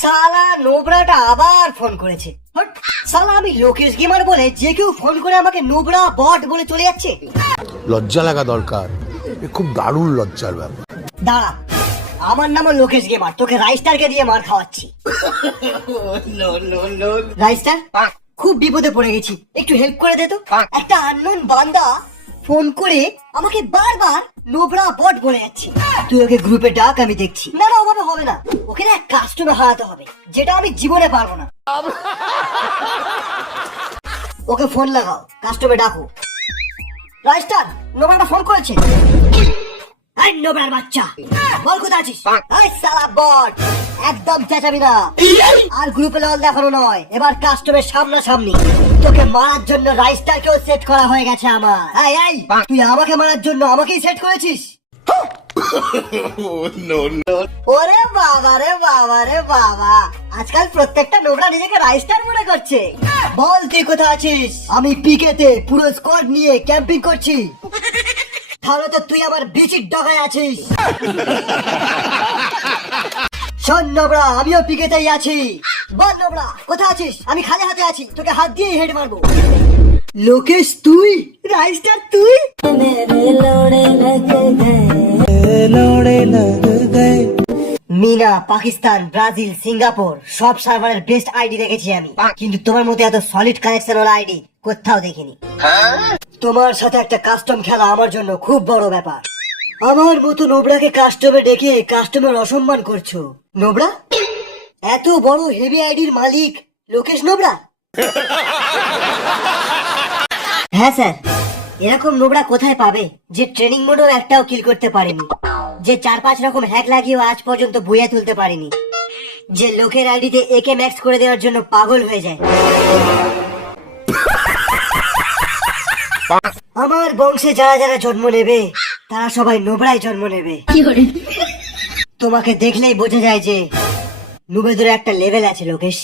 সালা নোবরাটা আবার ফোন করেছে। সালা আমি লোকেশ গেমার বলে যে কেউ ফোন করে আমাকে নোবরা বট বলে চলে যাচ্ছে। লজ্জা লাগা দরকার, খুব দারুণ লজ্জার ব্যাপার। দাঁড়া, আমার নাম লোকেশ গেমার, তোকে রাইস্টারকে দিয়ে মার খাওয়াচ্ছি। রাইস্টার, খুব বিপদে পড়ে গেছি, একটু হেল্প করে দে তো। একটা আননোন বান্দা ফোন করে আমাকে বারবার নোবরা বট বলে যাচ্ছে। তুই ওকে গ্রুপে ডাক, আমি দেখছি। না না, ওভাবে হবে না, ওকে না কাস্টমে হারাতে হবে, যেটা আমি জীবনে পারবো না। ওকে ফোন লাগাও, কাস্টমে ডাকো। রাইস্টার, নোবরাটা ফোন করেছে। এই নোবরার বাচ্চা, বল কোথায় আছিস? এই সালা বট, একদম চেঁচাবি না, আর গ্রুপে লল দেখানো নয়, এবার কাস্টমের সামনাসামনি। তোকে মারার জন্য রাইস্টারকেও সেট করা হয়ে গেছে আমার। এই এই, তুই আমাকে মারার জন্য আমাকেই সেট করেছিস? ওরে বাবা রে বাবা রে বাবা, আজকাল প্রত্যেকটা নোবরা নিজেকে রাইস্টার মনে করছে। বল তুই কোথায় আছিস? আমি পিকেতে পুরো স্কোয়াড নিয়ে ক্যাম্পিং করছি। তাহলে তো তুই আমার বিচির ডগায় আছিস। শোন নোবরা, আমিও পিকেতেই আছি। বল নোবরা কোথায় আছিস? আমি খালি হাতে আছি, তোকে হাত দিয়েই হেড মারবো। লোকেশ তুই? রাইস্টার তুই? মিনা, পাকিস্তান, ব্রাজিল, সিঙ্গাপুর সব সার্ভারের বেস্ট আইডি দেখেছি আমি, কিন্তু তোমার মতো এত সলিড কানেকশন ওলা আইডি কোথাও দেখিনি। তোমার সাথে একটা কাস্টম খেলা আমার জন্য খুব বড় ব্যাপার। আমার মতো নোবরাকে কাস্টমে ডেকে কাস্টমের অসম্মান করছো। নোবরা, এত বড় হেভি আইডির মালিক লোকেশ নোবরা? হ্যাঁ স্যার, এরকম নোবরা কোথায় পাবে যে ট্রেনিং মোডও একটাও কিল করতে পারেনি, যে 4-5 রকম হ্যাক লাগিয়েও আজ পর্যন্ত বুয়া তুলতে পারেনি, যে লোকের আইডিতে একে ম্যাক্স করে দেওয়ার জন্য পাগল হয়ে যায়। আমার বংশে যারা যারা জন্ম নেবে তারা সবাই নোবরাই জন্ম নেবে। তোমাকে দেখলেই বোঝা যায় যে নুবেদের একটা লেভেল আছে লোকেশ।